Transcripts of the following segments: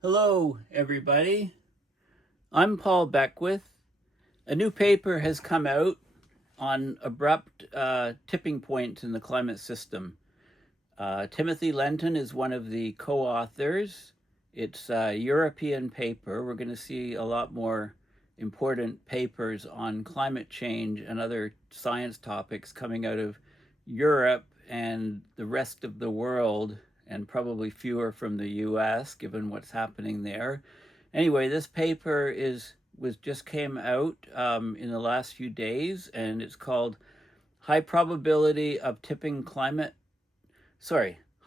Hello, everybody. I'm Paul Beckwith. A new paper has come out on abrupt tipping points in the climate system. Timothy Lenton is one of the co-authors. It's a European paper. We're going to see a lot more important papers on climate change and other science topics coming out of Europe and the rest of the world, and probably fewer from the US, given what's happening there. Anyway, this paper just came out in the last few days, and it's called High Probability of Tipping Climate.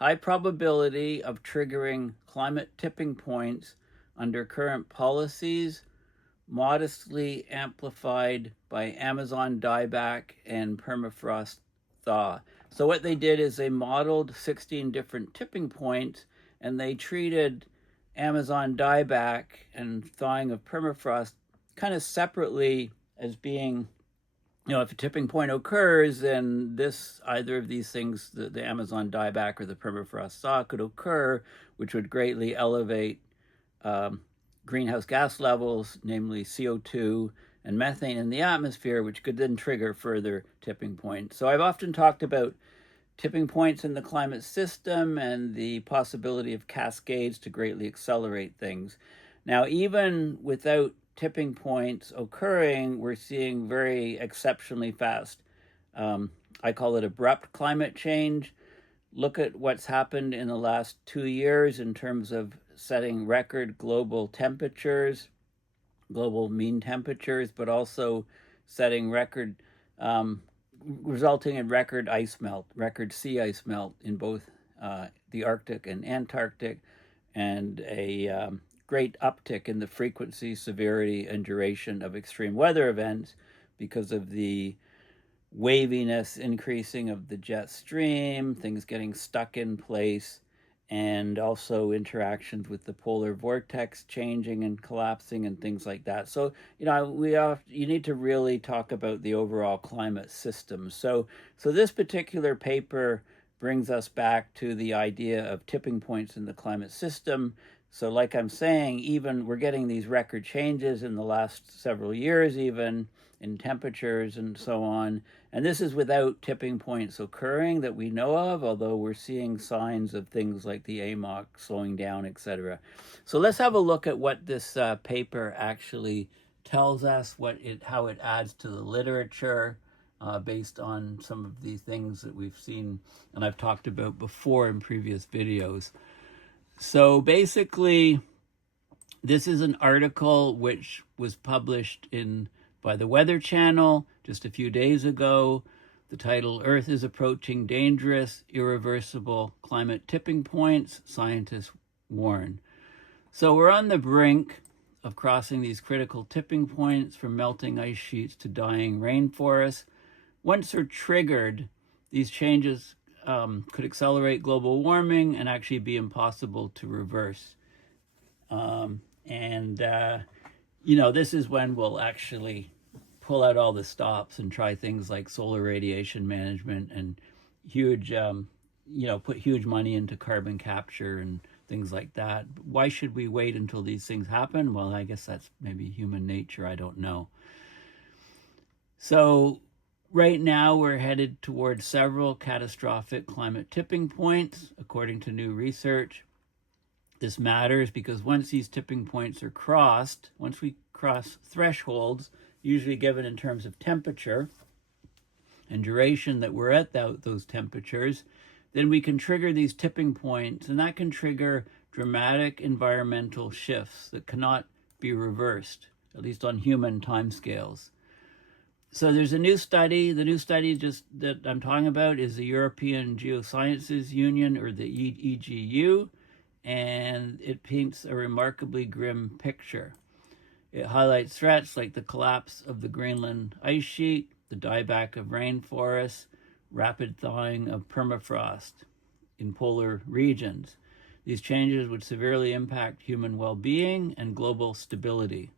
High Probability of Triggering Climate Tipping Points Under Current Policies, Modestly Amplified by Amazon Dieback and Permafrost Thaw. So what they did is they modeled 16 different tipping points, and they treated Amazon dieback and thawing of permafrost kind of separately as being, if a tipping point occurs, then either of these things, the Amazon dieback or the permafrost thaw, could occur, which would greatly elevate greenhouse gas levels, namely CO2 and methane in the atmosphere, which could then trigger further tipping points. So I've often talked about tipping points in the climate system and the possibility of cascades to greatly accelerate things. Now, even without tipping points occurring, we're seeing very exceptionally fast, I call it abrupt climate change. Look at what's happened in the last 2 years in terms of setting record global temperatures, global mean temperatures, but also setting record, resulting in record ice melt, record sea ice melt in both the Arctic and Antarctic, and a great uptick in the frequency, severity, and duration of extreme weather events because of the waviness increasing of the jet stream, things getting stuck in place, and also interactions with the polar vortex changing and collapsing and things like that. So, you need to really talk about the overall climate system. So this particular paper brings us back to the idea of tipping points in the climate system. So like I'm saying, even we're getting these record changes in the last several years, even in temperatures and so on. And this is without tipping points occurring that we know of, although we're seeing signs of things like the AMOC slowing down, etc. So let's have a look at what this paper actually tells us, how it adds to the literature based on some of the things that we've seen and I've talked about before in previous videos. So basically, this is an article which was published by the Weather Channel just a few days ago. The title, Earth is Approaching Dangerous, Irreversible Climate Tipping Points, Scientists Warn. So we're on the brink of crossing these critical tipping points, from melting ice sheets to dying rainforests. Once they're triggered, these changes could accelerate global warming and actually be impossible to reverse. This is when we'll actually pull out all the stops and try things like solar radiation management and put huge money into carbon capture and things like that. Why should we wait until these things happen? Well, I guess that's maybe human nature. I don't know. So right now, we're headed towards several catastrophic climate tipping points, according to new research. This matters because once these tipping points are crossed, once we cross thresholds, usually given in terms of temperature and duration that we're at those temperatures, then we can trigger these tipping points, and that can trigger dramatic environmental shifts that cannot be reversed, at least on human timescales. So there's a new study. The new study that I'm talking about is the European Geosciences Union, or the EGU, and it paints a remarkably grim picture. It highlights threats like the collapse of the Greenland ice sheet, the dieback of rainforests, rapid thawing of permafrost in polar regions. These changes would severely impact human well-being and global stability.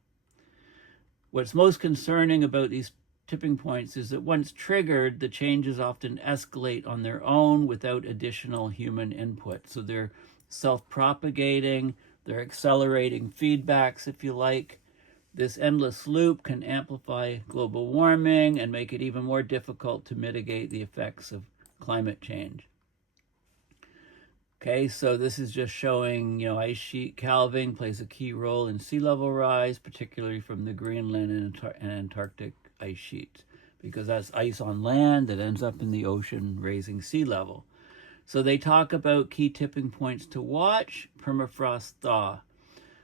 What's most concerning about these tipping points is that once triggered, the changes often escalate on their own without additional human input. So they're self-propagating, They're accelerating feedbacks, if you like. This endless loop can amplify global warming and make it even more difficult to mitigate the effects of climate change. Okay, so this is just showing, ice sheet calving plays a key role in sea level rise, particularly from the Greenland and Antarctic ice sheets, because that's ice on land that ends up in the ocean, raising sea level. So they talk about key tipping points to watch: permafrost thaw.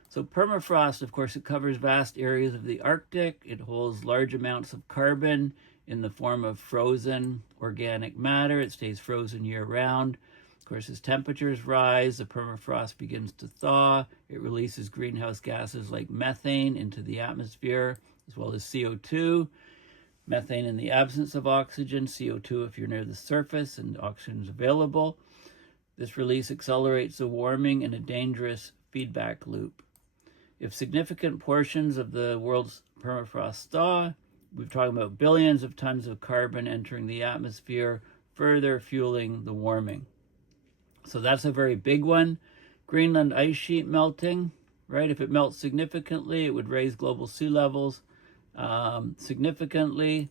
So permafrost, of course, it covers vast areas of the Arctic. It holds large amounts of carbon in the form of frozen organic matter. It stays frozen year-round. Of course, as temperatures rise, the permafrost begins to thaw. It releases greenhouse gases like methane into the atmosphere, as well as CO2. Methane in the absence of oxygen, CO2 if you're near the surface and oxygen is available. This release accelerates the warming in a dangerous feedback loop. If significant portions of the world's permafrost thaw, we're talking about billions of tons of carbon entering the atmosphere, further fueling the warming. So that's a very big one. Greenland ice sheet melting, right? If it melts significantly, it would raise global sea levels significantly.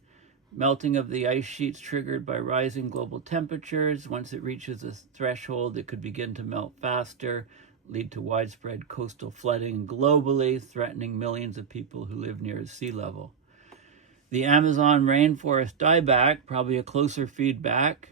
Melting of the ice sheets triggered by rising global temperatures. Once it reaches a threshold, it could begin to melt faster, lead to widespread coastal flooding globally, threatening millions of people who live near sea level. The Amazon rainforest dieback, probably a closer feedback.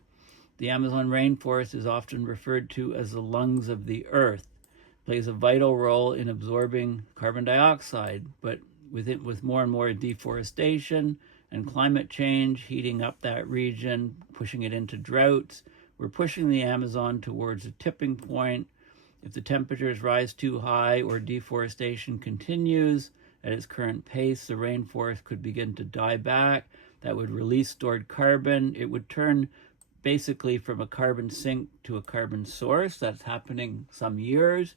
The Amazon rainforest is often referred to as the lungs of the earth. It plays a vital role in absorbing carbon dioxide, but with more and more deforestation and climate change heating up that region, pushing it into droughts, we're pushing the Amazon towards a tipping point. If the temperatures rise too high or deforestation continues at its current pace, the rainforest could begin to die back. That would release stored carbon. It would turn basically from a carbon sink to a carbon source. That's happening some years.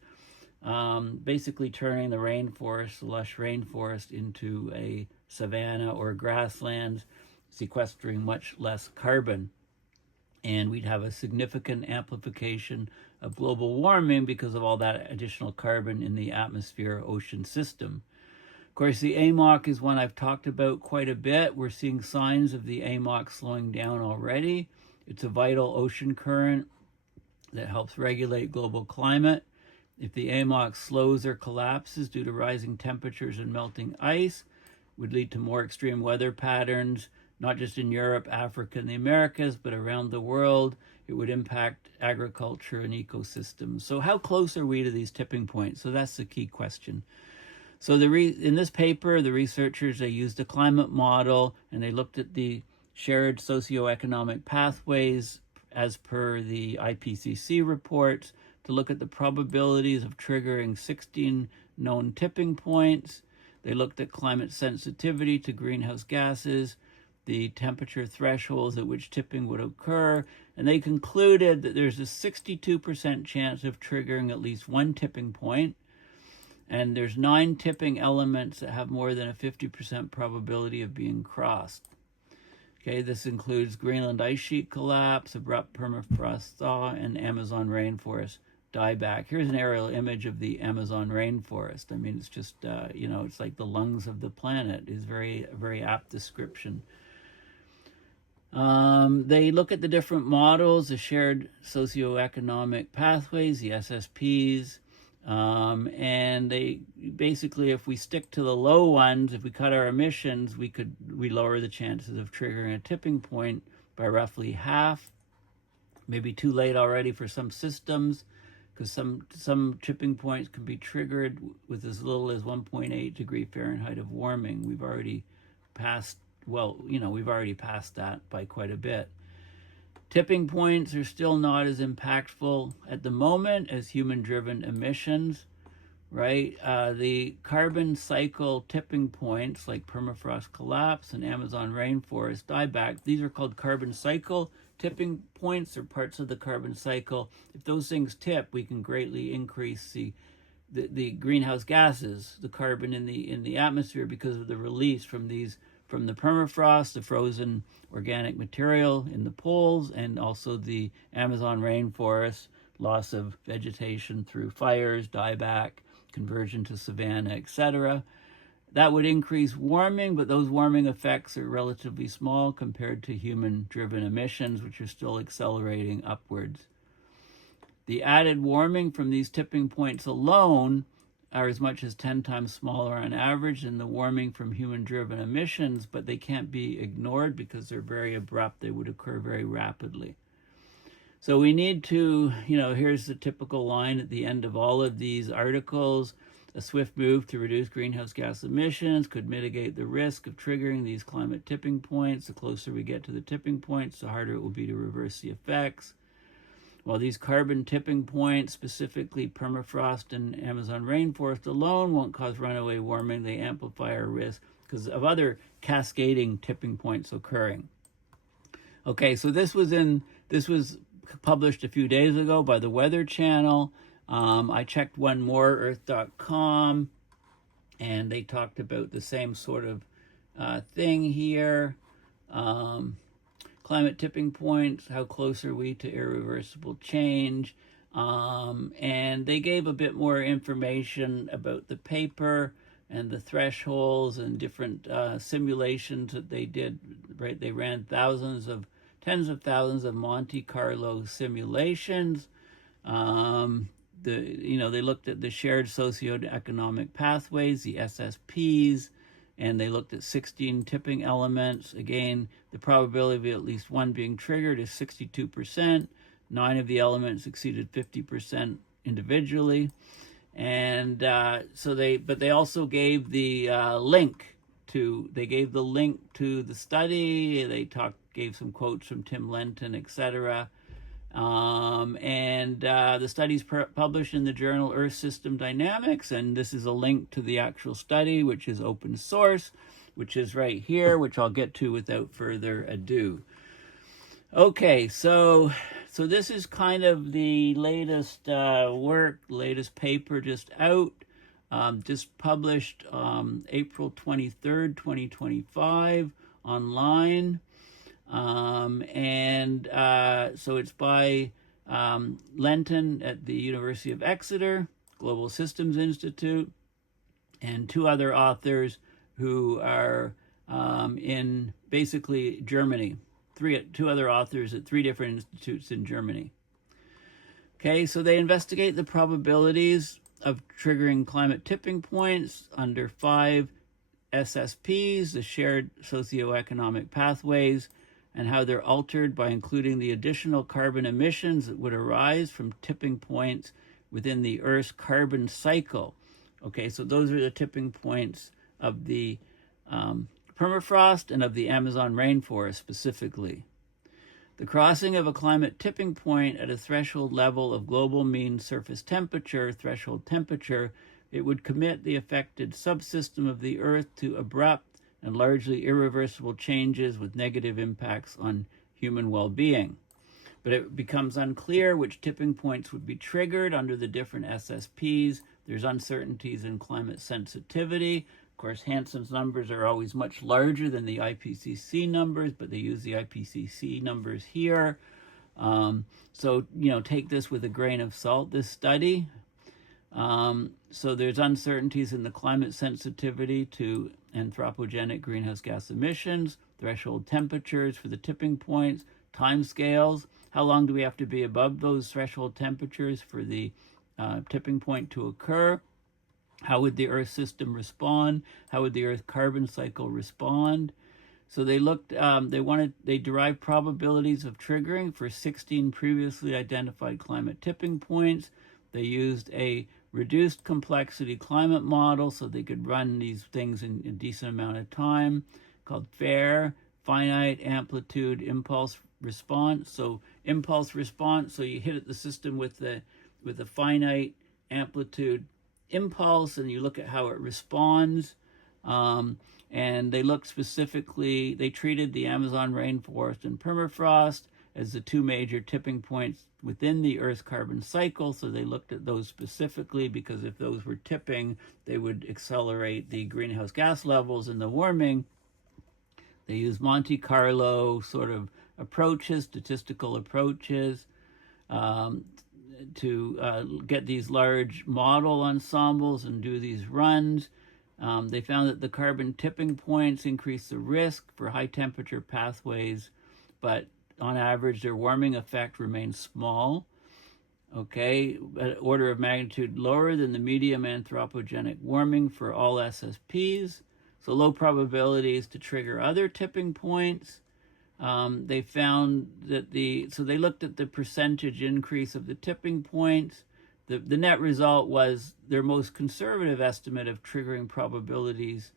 Basically turning the rainforest, the lush rainforest, into a savanna or grasslands, sequestering much less carbon. And we'd have a significant amplification of global warming because of all that additional carbon in the atmosphere ocean system. Of course, the AMOC is one I've talked about quite a bit. We're seeing signs of the AMOC slowing down already. It's a vital ocean current that helps regulate global climate. If the AMOC slows or collapses due to rising temperatures and melting ice, it would lead to more extreme weather patterns, not just in Europe, Africa, and the Americas, but around the world. It would impact agriculture and ecosystems. So how close are we to these tipping points? So that's the key question. So in this paper, the researchers, they used a climate model, and they looked at the shared socioeconomic pathways as per the IPCC reports to look at the probabilities of triggering 16 known tipping points. They looked at climate sensitivity to greenhouse gases, the temperature thresholds at which tipping would occur, and they concluded that there's a 62% chance of triggering at least one tipping point, and there's 9 tipping elements that have more than a 50% probability of being crossed. Okay, this includes Greenland ice sheet collapse, abrupt permafrost thaw, and Amazon rainforest dieback. Here's an aerial image of the Amazon rainforest. I mean, it's just, it's like the lungs of the planet. Is very, very apt description. They look at the different models, the shared socioeconomic pathways, the SSPs, and they basically, if we stick to the low ones, if we cut our emissions, we lower the chances of triggering a tipping point by roughly half. Maybe too late already for some systems, because some tipping points can be triggered with as little as 1.8 degree Fahrenheit of warming. We've already passed that by quite a bit. Tipping points are still not as impactful at the moment as human-driven emissions, right? The carbon cycle tipping points like permafrost collapse and Amazon rainforest dieback, these are called carbon cycle tipping points, or parts of the carbon cycle. If those things tip, we can greatly increase the greenhouse gases, the carbon in the atmosphere, because of the release from the permafrost, the frozen organic material in the poles, and also the Amazon rainforest, loss of vegetation through fires, dieback, conversion to savanna, etc. That would increase warming, but those warming effects are relatively small compared to human-driven emissions, which are still accelerating upwards. The added warming from these tipping points alone are as much as 10 times smaller on average than the warming from human-driven emissions, but they can't be ignored because they're very abrupt. They would occur very rapidly. So we need to, here's the typical line at the end of all of these articles. A swift move to reduce greenhouse gas emissions could mitigate the risk of triggering these climate tipping points. The closer we get to the tipping points, the harder it will be to reverse the effects. While these carbon tipping points, specifically permafrost and Amazon rainforest alone, won't cause runaway warming, they amplify our risk because of other cascading tipping points occurring. Okay, so this was published a few days ago by the Weather Channel. I checked one more, earth.com, and they talked about the same sort of thing here. Climate tipping points, how close are we to irreversible change? And they gave a bit more information about the paper and the thresholds and different simulations that they did, right? They ran tens of thousands of Monte Carlo simulations. They looked at the shared socioeconomic pathways, the SSPs, and they looked at 16 tipping elements. Again, the probability of at least one being triggered is 62%. 9 of the elements exceeded 50% individually. And they also gave the link to the study. They gave some quotes from Tim Lenton, etc. The study's published in the journal Earth System Dynamics, and this is a link to the actual study, which is open source, which is right here, which I'll get to without further ado. Okay, so this is kind of the latest latest paper just out, just published April 23rd, 2025 online. So it's by Lenton at the University of Exeter, Global Systems Institute, and 2 other authors who are in basically Germany. 2 other authors at 3 different institutes in Germany. Okay, so they investigate the probabilities of triggering climate tipping points under 5 SSPs, the shared socioeconomic pathways, and how they're altered by including the additional carbon emissions that would arise from tipping points within the Earth's carbon cycle. Okay, so those are the tipping points of the permafrost and of the Amazon rainforest specifically. The crossing of a climate tipping point at a threshold level of global mean surface temperature, threshold temperature, it would commit the affected subsystem of the Earth to abrupt and largely irreversible changes with negative impacts on human well-being. But it becomes unclear which tipping points would be triggered under the different SSPs. There's uncertainties in climate sensitivity. Of course, Hansen's numbers are always much larger than the IPCC numbers, but they use the IPCC numbers here. So take this with a grain of salt, this study. So there's uncertainties in the climate sensitivity to anthropogenic greenhouse gas emissions, threshold temperatures for the tipping points, timescales. How long do we have to be above those threshold temperatures for the tipping point to occur? How would the Earth system respond? How would the Earth carbon cycle respond? So they derived probabilities of triggering for 16 previously identified climate tipping points. They used a reduced complexity climate model so they could run these things in a decent amount of time, called FAIR, finite amplitude impulse response. So impulse response, so you hit at the system with a finite amplitude impulse, and you look at how it responds. And they looked specifically, they treated the Amazon rainforest and permafrost as the 2 major tipping points within the Earth's carbon cycle. So they looked at those specifically because if those were tipping, they would accelerate the greenhouse gas levels and the warming. They used Monte Carlo sort of approaches, statistical approaches. get these large model ensembles and do these runs. They found that the carbon tipping points increase the risk for high temperature pathways, but on average their warming effect remains small. Okay, an order of magnitude lower than the medium anthropogenic warming for all SSPs. So low probabilities to trigger other tipping points. They found that so they looked at the percentage increase of the tipping points. The net result was their most conservative estimate of triggering probabilities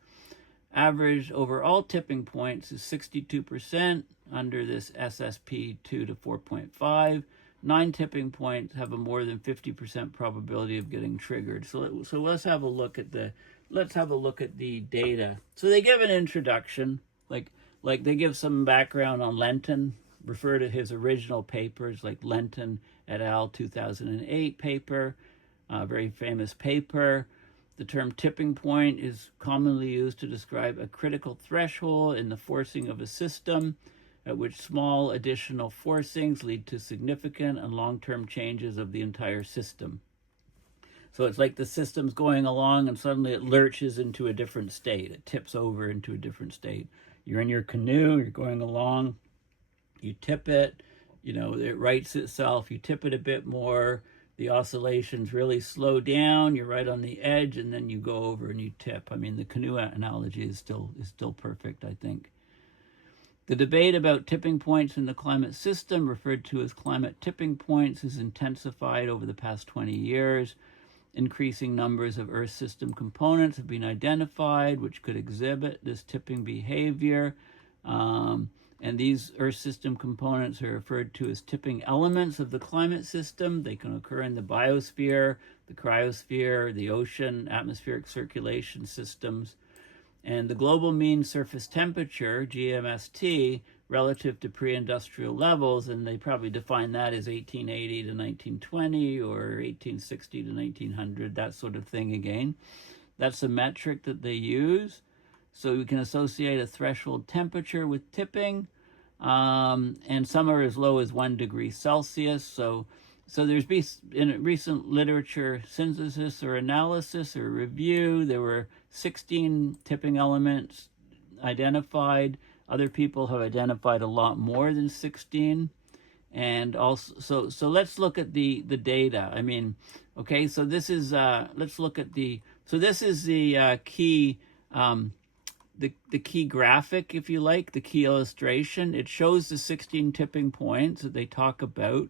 average over all tipping points is 62% under this SSP 2 to 4.5. 9 tipping points have a more than 50% probability of getting triggered. So let's have a look at the data. So they give an introduction, like they give some background on Lenton, refer to his original papers, like Lenton et al. 2008 paper, very famous paper. The term tipping point is commonly used to describe a critical threshold in the forcing of a system at which small additional forcings lead to significant and long-term changes of the entire system. So it's like the system's going along and suddenly it lurches into a different state. It tips over into a different state. You're in your canoe, you're going along, you tip it, it rights itself, you tip it a bit more, the oscillations really slow down, you're right on the edge, and then you go over and you tip. I mean, the canoe analogy is still perfect, I think. The debate about tipping points in the climate system, referred to as climate tipping points, has intensified over the past 20 years. Increasing numbers of Earth system components have been identified which could exhibit this tipping behavior. And these Earth system components are referred to as tipping elements of the climate system. They can occur in the biosphere, the cryosphere, the ocean, atmospheric circulation systems. And the global mean surface temperature, GMST, relative to pre-industrial levels, and they probably define that as 1880 to 1920 or 1860 to 1900, that sort of thing again. That's a metric that they use. So we can associate a threshold temperature with tipping, and some are as low as 1 degree Celsius. So there's been, in recent literature synthesis or analysis or review, there were 16 tipping elements identified. Other people have identified a lot more than 16. And also, so let's look at the data. I mean, okay, so this is, let's look at this is the key, the key graphic, if you like, the key illustration. It shows the 16 tipping points that they talk about.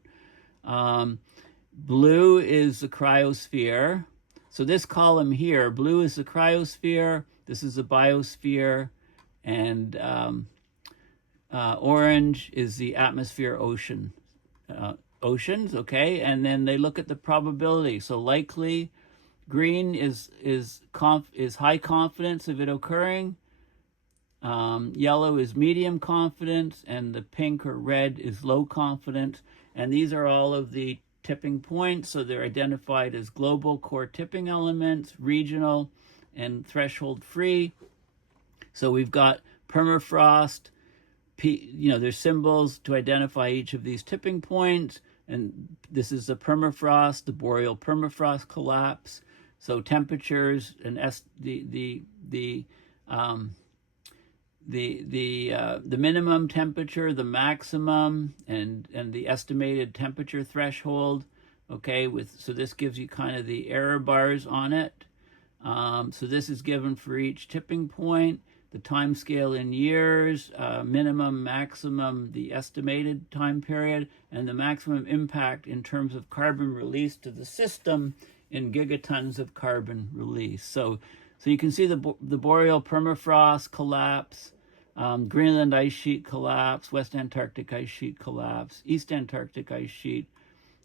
Blue is the cryosphere. So this column here, blue is the cryosphere, this is the biosphere, and orange is the atmosphere oceans, okay? And then they look at the probability. So likely, green is high confidence of it occurring, yellow is medium confidence, and the pink or red is low confidence. And these are all of the tipping points, so they're identified as global core tipping elements, regional, and threshold free. So we've got permafrost, there's symbols to identify each of these tipping points, and this is the permafrost, the boreal permafrost collapse. So temperatures and the minimum temperature, the maximum, and the estimated temperature threshold. Okay, so this gives you kind of the error bars on it. So this is given for each tipping point, the time scale in years, minimum, maximum, the estimated time period, and the maximum impact in terms of carbon release to the system in gigatons of carbon release. So you can see the boreal permafrost collapse, Greenland ice sheet collapse, West Antarctic ice sheet collapse, East Antarctic ice sheet,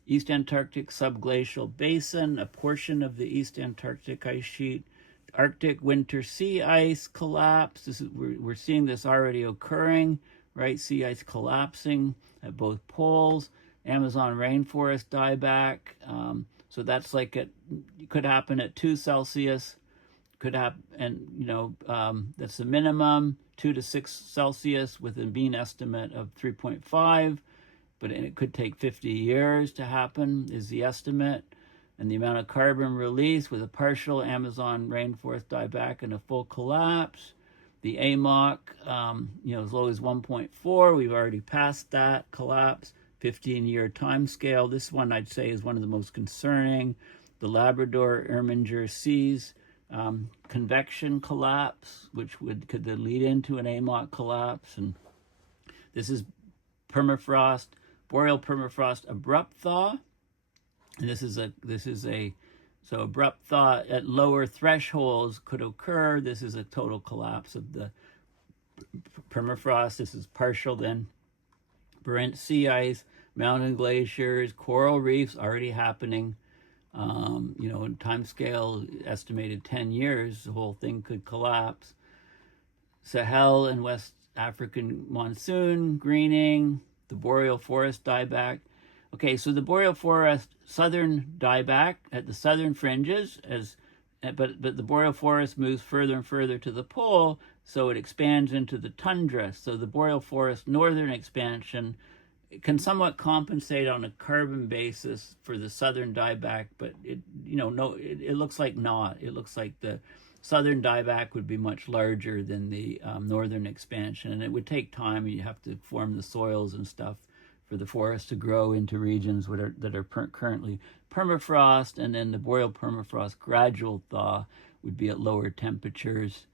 East Antarctic subglacial basin, a portion of the East Antarctic ice sheet, Arctic winter sea ice collapse. We're seeing this already occurring, right? Sea ice collapsing at both poles, Amazon rainforest dieback. So that's like it could happen at 2 Celsius. Could happen, and that's the minimum, 2 to 6 Celsius with a mean estimate of 3.5. but it could take 50 years to happen is the estimate. And the amount of carbon release with a partial Amazon rainforest dieback and a full collapse. The AMOC, as low as 1.4. We've already passed that collapse. 15-year time scale. This one I'd say is one of the most concerning. The Labrador Erminger Seas convection collapse, which could then lead into an AMOC collapse. And this is permafrost, boreal permafrost abrupt thaw. And this is a so abrupt thaw at lower thresholds could occur. This is a total collapse of the permafrost. This is partial then. Brink sea ice, mountain glaciers, coral reefs already happening. In time scale estimated 10 years, the whole thing could collapse. Sahel and West African monsoon, greening, the boreal forest dieback. Okay, so the boreal forest southern dieback at the southern fringes, but the boreal forest moves further and further to the pole, so it expands into the tundra. So the boreal forest northern expansion can somewhat compensate on a carbon basis for the southern dieback, but it looks like not. It looks like the southern dieback would be much larger than the northern expansion, and it would take time. You have to form the soils and stuff for the forest to grow into regions that are currently permafrost, and then the boreal permafrost gradual thaw would be at lower temperatures.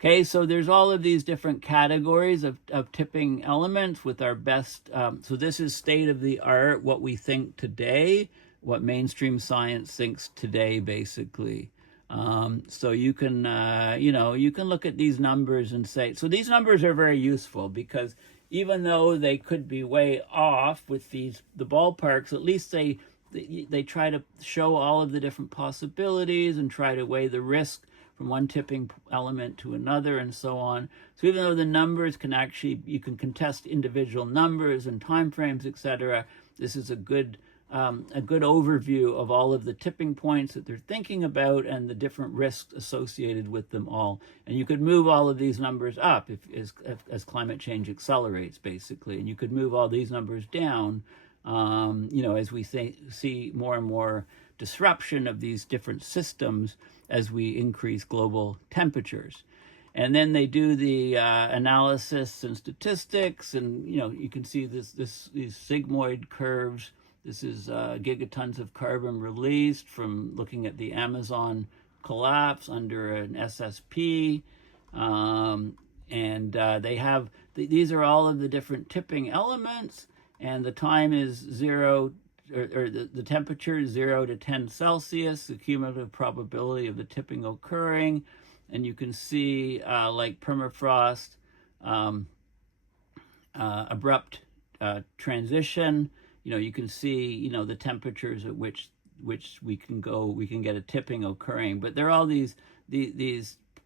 Okay, so there's all of these different categories of tipping elements with our best. So this is state of the art, what we think today, what mainstream science thinks today, basically. So you can, you can look at these numbers and say, so these numbers are very useful because even though they could be way off with the ballparks, at least they try to show all of the different possibilities and try to weigh the risk from one tipping element to another and so on. So even though the numbers you can contest individual numbers and timeframes, etc., this is a good overview of all of the tipping points that they're thinking about and the different risks associated with them all. And you could move all of these numbers up as climate change accelerates, basically. And you could move all these numbers down, as we see more and more disruption of these different systems as we increase global temperatures. And then they do the analysis and statistics, and you can see these sigmoid curves. This is gigatons of carbon released from looking at the Amazon collapse under an SSP. They have, these are all of the different tipping elements, and the time is 0, or the temperature is 0 to 10 Celsius, the cumulative probability of the tipping occurring. And you can see like permafrost, abrupt transition. You can see, the temperatures at which we can get a tipping occurring. But there are all these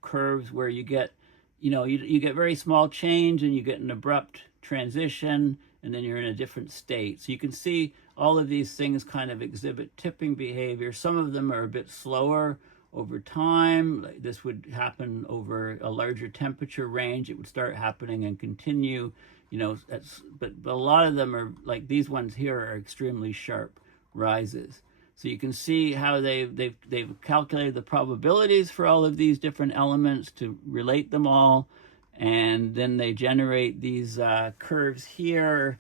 curves where you get, you get very small change and you get an abrupt transition, and then you're in a different state. So you can see all of these things kind of exhibit tipping behavior. Some of them are a bit slower over time. This would happen over a larger temperature range. It would start happening and continue. But a lot of them are, like these ones here, are extremely sharp rises. So you can see how they've calculated the probabilities for all of these different elements to relate them all, and then they generate these curves here.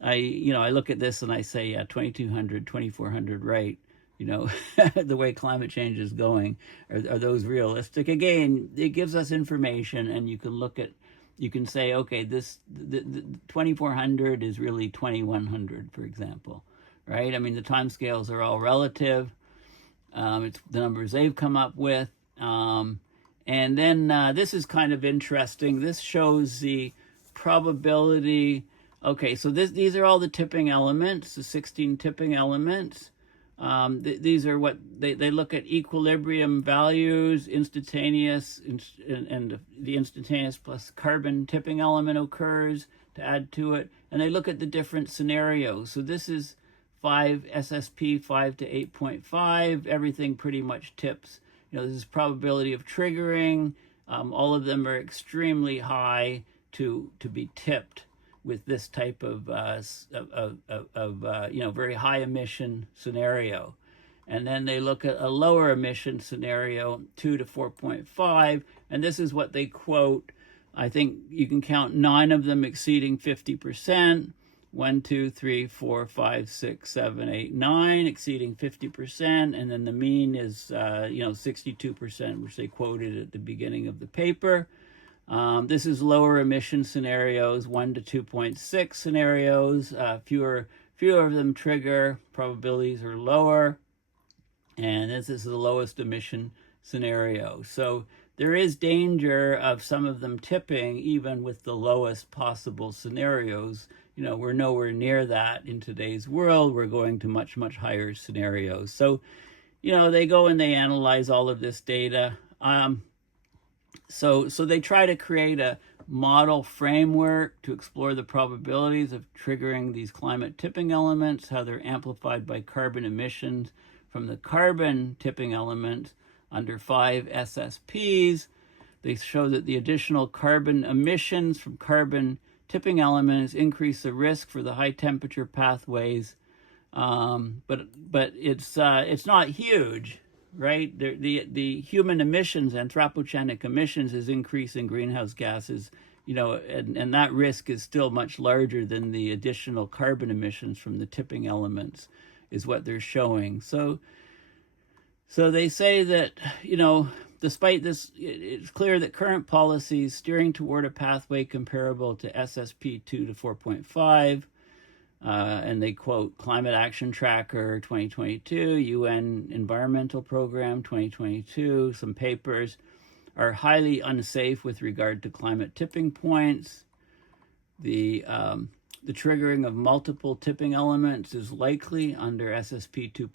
I look at this and I say, yeah, 2200, 2400, right? The way climate change is going, are those realistic? Again, it gives us information, and you can say, okay, the 2400 is really 2100, for example, right? I mean, the time scales are all relative. It's the numbers they've come up with. And then this is kind of interesting. This shows the probability. Okay, so these are all the tipping elements, the 16 tipping elements. These are what they look at: equilibrium values, instantaneous, and the instantaneous plus carbon tipping element occurs to add to it. And they look at the different scenarios. So this is 5 SSP 5 to 8.5. Everything pretty much tips. This is probability of triggering. All of them are extremely high to be tipped. with this type of very high emission scenario. And then they look at a lower emission scenario, 2 to 4.5, and this is what they quote. I think you can count 9 of them exceeding 50%. 1, 2, 3, 4, 5, 6, 7, 8, 9 exceeding 50%, and then the mean is 62%, which they quoted at the beginning of the paper. This is lower emission scenarios, 1 to 2.6 scenarios. Fewer of them trigger, probabilities are lower, and this is the lowest emission scenario. So there is danger of some of them tipping even with the lowest possible scenarios. We're nowhere near that in today's world. We're going to much, much higher scenarios. So, they go and they analyze all of this data. So they try to create a model framework to explore the probabilities of triggering these climate tipping elements, how they're amplified by carbon emissions from the carbon tipping element under 5 SSPs. They show that the additional carbon emissions from carbon tipping elements increase the risk for the high temperature pathways, but it's not huge, right? The human emissions, anthropogenic emissions, is increasing greenhouse gases, and that risk is still much larger than the additional carbon emissions from the tipping elements, is what they're showing. So they say that, despite this, it's clear that current policies steering toward a pathway comparable to SSP 2 to 4.5, and they quote Climate Action Tracker 2022, UN Environmental Program 2022, some papers, are highly unsafe with regard to climate tipping points. The triggering of multiple tipping elements is likely under SSP 2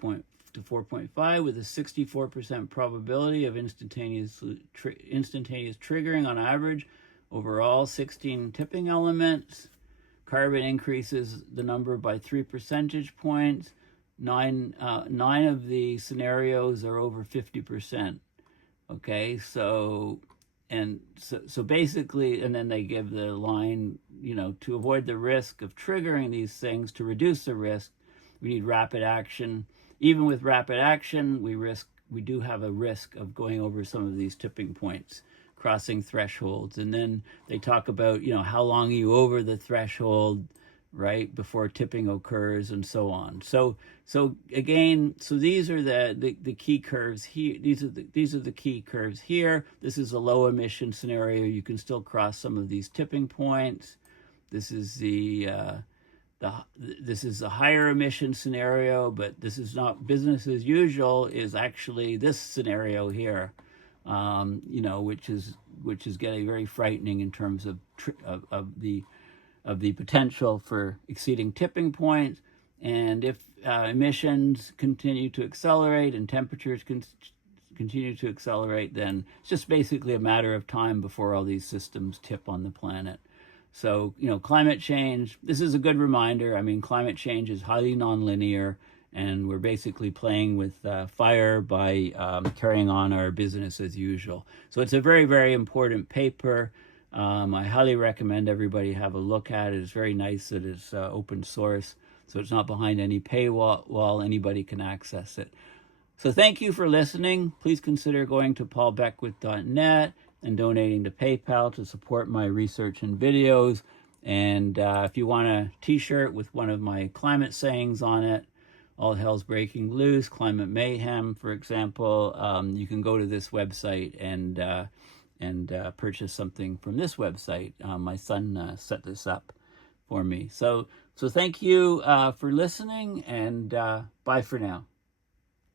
to 4.5 with a 64% probability of instantaneous triggering on average over all 16 tipping elements. Carbon increases the number by 3 percentage points. Nine of the scenarios are over 50%. Okay, so basically, and then they give the line, to avoid the risk of triggering these things, to reduce the risk, we need rapid action. Even with rapid action, we do have a risk of going over some of these tipping points, crossing thresholds. And then they talk about, how long are you over the threshold, right, before tipping occurs, and so on. So again, these are the key curves here. These are the key curves here. This is a low emission scenario. You can still cross some of these tipping points. This is this is a higher emission scenario, but this is not business as usual. Is actually this scenario here, which is getting very frightening in terms of the potential for exceeding tipping points. And if emissions continue to accelerate and temperatures continue to accelerate, then it's just basically a matter of time before all these systems tip on the planet. So, climate change, this is a good reminder. I mean, climate change is highly nonlinear, and we're basically playing with fire by carrying on our business as usual. So it's a very, very important paper. I highly recommend everybody have a look at it. It's very nice that it's open source, so it's not behind any paywall. Anybody can access it. So thank you for listening. Please consider going to paulbeckwith.net and donating to PayPal to support my research and videos. And if you want a t-shirt with one of my climate sayings on it, all hell's breaking loose, climate mayhem, for example, you can go to this website and purchase something from this website. My son set this up for me. So thank you for listening, and bye for now.